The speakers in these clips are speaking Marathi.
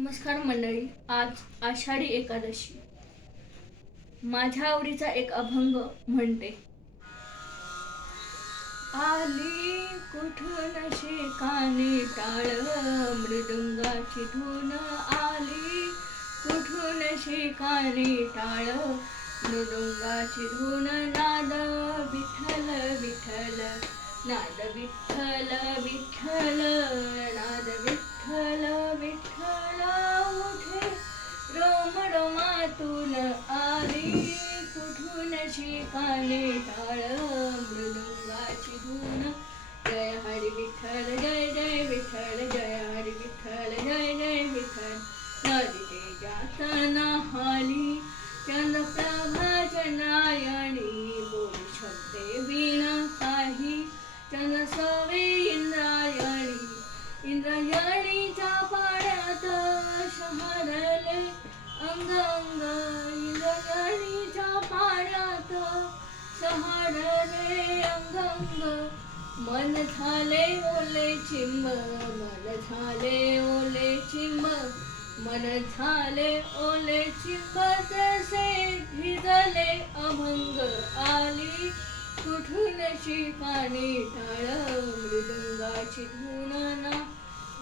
नमस्कार मंडळी. आज आषाढी एकादशी. माझ्या आवडीचा एक अभंग म्हणते. आली कुठून शिकानी टाळ, मृदुंगाची धून आली कुठून शिकानी टाळ, मृदुंगाची धून नाद विठ्ठल विठ्ठल, नाद विठ्ठल विठ्ठल, नाद विठ्ठल विठ्ठल. उठे रोमातून आली कुठून शिकानी टाळ, मृदुंगाची धून. जय हरी विठ्ठल जय जय विठ्ठल, जय हरी विठ्ठल जय जय विठ्ठल. नदीते जाताना हाली चंद्रप्रभाच्या नयनी, बोली शब्दे विना काही चंद्रसवे इंद्रायणी. इंद्रायणीच्या पाण्यात शहरले अंग अंग, इंद्रायणीच्या पाण्यात शहरले अंग अंग. मन झाले ओले चिंब, मन झाले ओले चिंब, मन झाले ओले चिंब. तसे भिजले अभंग आली कुठून शिकानी टाळ, मृदुंगाची धून ना.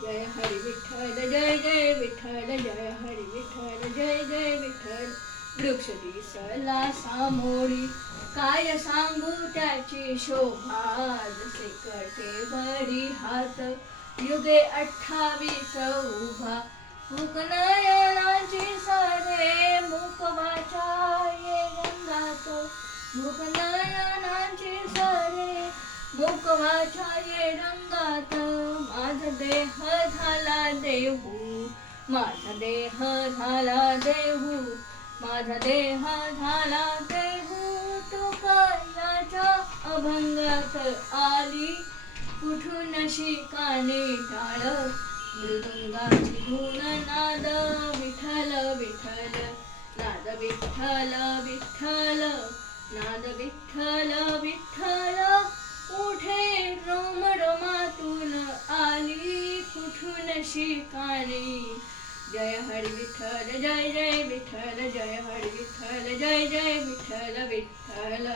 जय हरी विठ्ठल जय जय विठ्ठल, जय हरी विठ्ठल जय जय विठ्ठल. वृक्ष दिसला सामोरी काय सांगू त्याची शोभा, जसे कटे बरी हात युगे 28 उभा. मुखनयनाची सरे मुखवाच्या ये रंगात, मुखनयनाची सरे मुखवाच्या ये रंगात. माझा देह झाला देहू, माझा देह झाला देहू, माझा देह झाला देहू. तुकाराच्या अभंगात आली कुठून शिकानी टाळ, मृदुंगाची धून नाद विठ्ठल विठ्ठल, नाद विठ्ठल विठ्ठल, नाद विठ्ठल विठ्ठल. उठे रोमातून आली कुठून शिकानी. जय हरी विठ्ठल जय जय विठ्ठल, जय हरी विठ्ठल जय जय विठ्ठल विठ्ठल.